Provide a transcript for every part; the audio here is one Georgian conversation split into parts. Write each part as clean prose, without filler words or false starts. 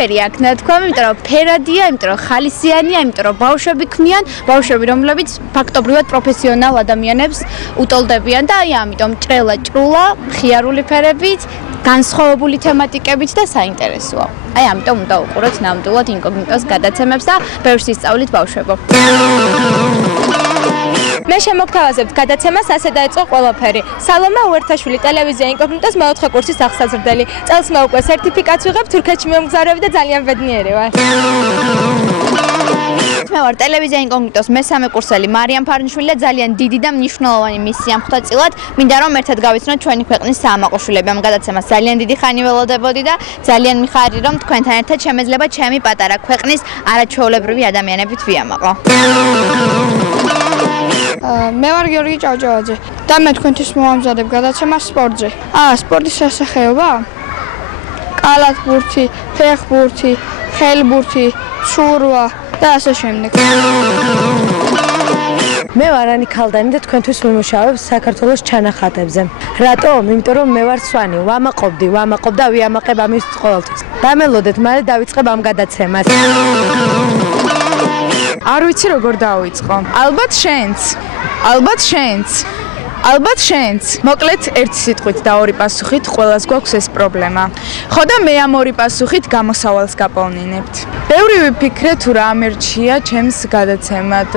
ყველაფერი აქვს ნათქვა, იმიტომ რომ ფერადია, იმიტომ რომ ხალისიანია, იმიტომ რომ ბავშვები ქმნიან, ბავშვები რომლებიც ფაქტობრივად პროფესიონალ ადამიანებს უტოლდებიან და აი ამიტომ ჭრელა-ჭრულა, ხიარული ფერებით, განსხვავებული თემატიკებით და საინტერესოა. აი ამიტომ უნდა უყუროთ ნამდვილად ინკოგნიტოს გადაცემებს და ბევრს ისწავლით ბავშვებო. მე შემოგთავაზებთ გადაცემას ასე დაიწყო ყველაფერი. სალომა უერთაშვილი ტელევიზია ინკოგნიტოს მეოთხე კურსის აღსაზრდელი. წელს მე უკვე სერტიფიკატს ვიღებ, თურქეთში მომგზავრები და ძალიან ბედნიერი ვარ. მე ვარ ტელევიზია ინკოგნიტოს მესამე კურსელი მარიამ ფარნიშვილი და ძალიან დიდი და მნიშვნელოვანი მისია მხდაწილად. მინდა რომ ერთად გავიცნოთ ჩვენი ქვეყნის საამაყო შვილები. ამ გადაცემას ძალიან დიდი ხანი ველოდებოდი და ძალიან მიხარი რომ თქვენთან ერთად შემეძლება ჩემი პატარა ქვეყნის არაჩვეულებრივი ადამიანებით ვიამაყო. მე ვარ გიორგი ჭავჭავაძე და მე თქვენთვის მოვამზადებ გადაცემას სპორტზე. სპორტის სასახეობა? კალათბურთი, ფეხბურთი, ხელბურთი, შურვა და ასე შემდეგ. მე ვარ ანი ქალდანი და თქვენთვის ვიმუშავებ საქართველოს ჩანახატებზე. რატომ? იმიტომ რომ მე ვარ სვანი, ვამაყობ და ვიამაყებ ამის ყოველთვის. დამელოდეთ, მალე დავიწყებ ამ გადაცემას. არ ვიცი როგორ დავიწყო. ალბათ შენც. მოკლედ ერთი სიტყვით და ორი პასუხით ყველას გვაქვს ეს პრობლემა. ხო და მე ამ ორი პასუხით გამოსავალს გაპოვნინებთ. ბევრი ვიფიქრე თუ რა ამერჩია ჩემს გადაცემად.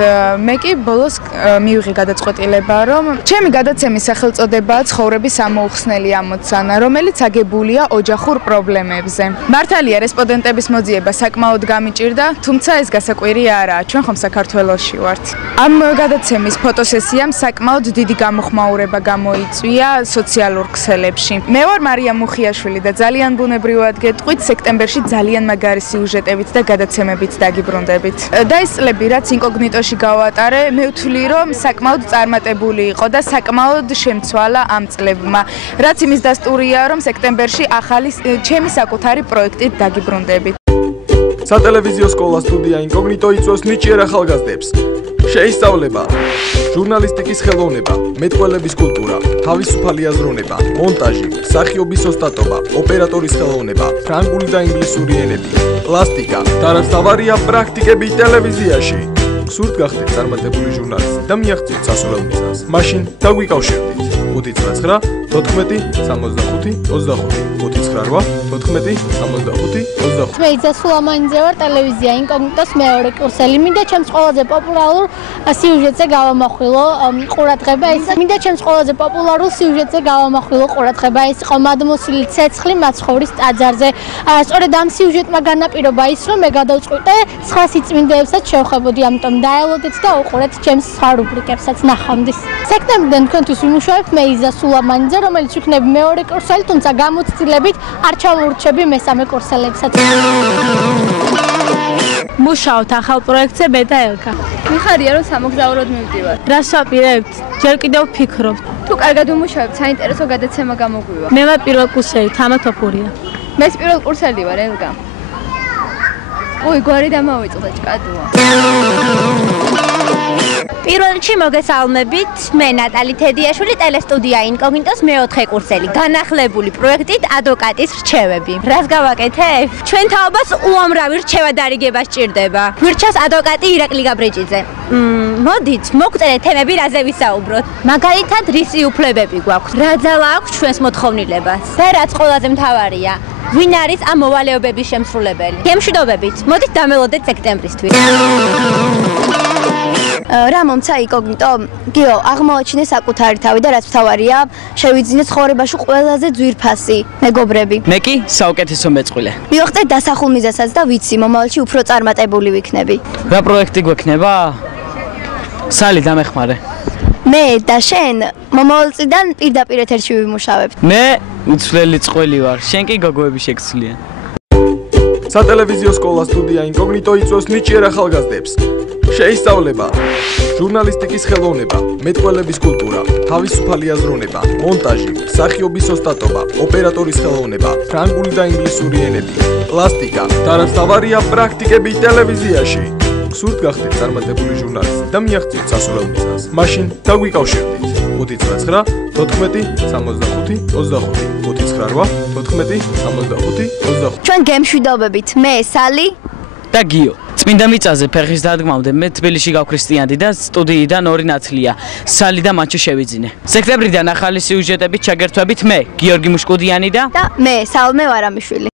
მე კი ბოლოს მივიღე გადაწყვეტილება, რომ ჩემი გადაცემის სახელწოდებაა ცხოვრების ამოუხსნელი ამოცანა, რომელიც აგებულია ოჯახურ პრობლემებზე. მართალია რესპონდენტების მოძიება საკმაოდ გამიჭირდა, თუმცა ეს გასაკვირი არაა, ჩვენ ხომ საქართველოში ვართ. ამ გადაცემის ფოტოსესიამ საკმაოდ დიდი გამოხმაურება გამოიწვია სოციალურ ქსელებში. მე ვარ მარიამ მუხიაშვილი და ძალიან ბუნებრივად გეტყვით, სექტემბერში ძალიან მაგარი სიუჟეტებით და გადაცემებით დაგიბრუნდებით. და ის წლები, რაც ინკოგნიტოში გავატარე, მე ვთვლი, რომ საკმაოდ წარმატებული იყო და საკმაოდ შემცვალა ამ წლებმა. რაც იმის დასტურია, რომ სექტემბერში ახალი ჩემი საკუთარი პროექტით დაგიბრუნდებით. სატელევიზიო სკოლა სტუდია ინკოგნიტო იწვევს ნიჭიერ ახალგაზრდებს. შეისწავლება, ჟურნალისტიკის ხელოვნება, მეტყველების კულტურა, თავისუფალი აზროვნება, მონტაჟი, მსახიობის ოსტატობა, ოპერატორის ხელოვნება, ფრანგული და ინგლისური ენები, პლასტიკა და რაც თავარია პრაქტიკები ტელევიზიაში. გსურთ გახდეთ წარმატებული ჟურნალისტი და მიაღწიოთ სასურველ მიზანს. მაშინ დაგვიკავშირდით 599 14 65 25 598 14 65 25. მე იზა სულამანიძე ვარ, ტელევიზია ინკოგნიტოს მეორე კურსელი. მინდა ჩემს ყველაზე პოპულარულ სიუჟეტზე გავამახვილო ყურადღება. მინდა ჩემს ყველაზე პოპულარულ სიუჟეტზე გავამახვილო ყურადღება. ეს იყო მადმოსილი ცეცხლი მაცხოვრის ტაძარზე. სწორედ ამ სიუჟეტმა განაპირობა ის, რომ მე გადავწყვიტე სხვა სიწმინდეებსაც შევხვებოდი, ამიტომ დაელოდეთ და უყურეთ ჩემს სხვა რუბრიკებსაც ნახვამდის. სექტემბრიდან თქვენთვის ვიმუშავებ მე იზა სულამანიძე, რომელიც ვიქნები მეორე კურსელი, თუმცა გამოცდილებით არ ჩამოვრჩები მესამე კურსელებსაც. მუშაობთ ახალ პროექტზე მე და ელკა. მიხარია რომ სამოგზაუროდ მივდივარ. რას ვაპირებთ? ჯერ კიდევ ვფიქრობ. თუ კარგად უმუშავებთ, საინტერესო გადაცემა გამოგვივა. მე ვარ პირველ კურსელი, თამათოფურია. მე პირველ კურსელი ვარ, ელგა. ой, გვარი დამავიწყდა ჭკადოა. პირველ რიგში მოგესალმებით, მე ნატალი თედიაშვილი, ტელესტუდია ინკოგნიტოს მეოთხე კურსელი, განახლებული პროექტით ადვოკატის რჩევები. რას გავაკეთებ? ჩვენ თაობას უამრავი რჩევა დარიგება სჭირდება. გვირჩევს ადვოკატი ირაკლი გაბრიჭიძე. მოდით, მოგწერეთ თემები, რაზე ვისაუბროთ. მაგალითად, რისი უფლებები გვაქვს, რა ძალა აქვს ჩვენს მოთხოვნილებას და რაც ყველაზე მთავარია, ვინ არის ამ მოვალეობების შემსრულებელი. გემშვიდობებით, მოდით დამელოდეთ სექტემბრისთვის. რა მომცა ინკოგნიტო? გიო, აღმოაჩინე საკუთარი თავი და რაც მთავარია, შევიძინე ცხოვრებაში ყველაზე ძვირფასი მეგობრები. მე კი საუკეთესო მეწყვილე. მივახტე დასახულ მიზანსაც და ვიცი, მომავალში უფრო წარმატებული ვიქნები. რა პროექტი გვექნება? სალი დამეხმარე. მე და შენ მომავალ წლიდან პირდაპირ ეთერში ვიმუშავებთ. მე უცვლელი წყვილი ვარ, შენ კი გოგოები შეგცვლიან. სატელევიზიო სკოლა სტუდია ინკოგნიტო იწვევს ნიჭიერ ახალგაზრდებს. შეისწავლება, ჟურნალისტიკის ხელოვნება, მეტყველების კულტურა, თავისუფალი აზროვნება, მონტაჟი, მსახიობის ოსტატობა, ოპერატორის ხელოვნება, ფრანგული და ინგლისური ენები, პლასტიკა და რაც თავარია პრაქტიკები ტელევიზიაში. გსურთ გახდეთ წარმატებული ჟურნალისტი და მიაღწიოთ სასურველ მიზანს. მაშინ დაგვიკავშირდით 599 14 65 25 598 14 65 25 ჩვენ გემშვიდობებით მე სალი და გიო. წმინდა მიწაზე ფეხის დადგმამდე მე თბილისში გავქრისტიანდი და სტუდიიდან 2 ნაცლია. სალი და მანჩო შევიძინე. სექტემბრიდან ახალი სიუჟეტებით ჩაგერთვებით მე გიორგი მუშკუდიანი და მე სალმე ვარამიშვილი.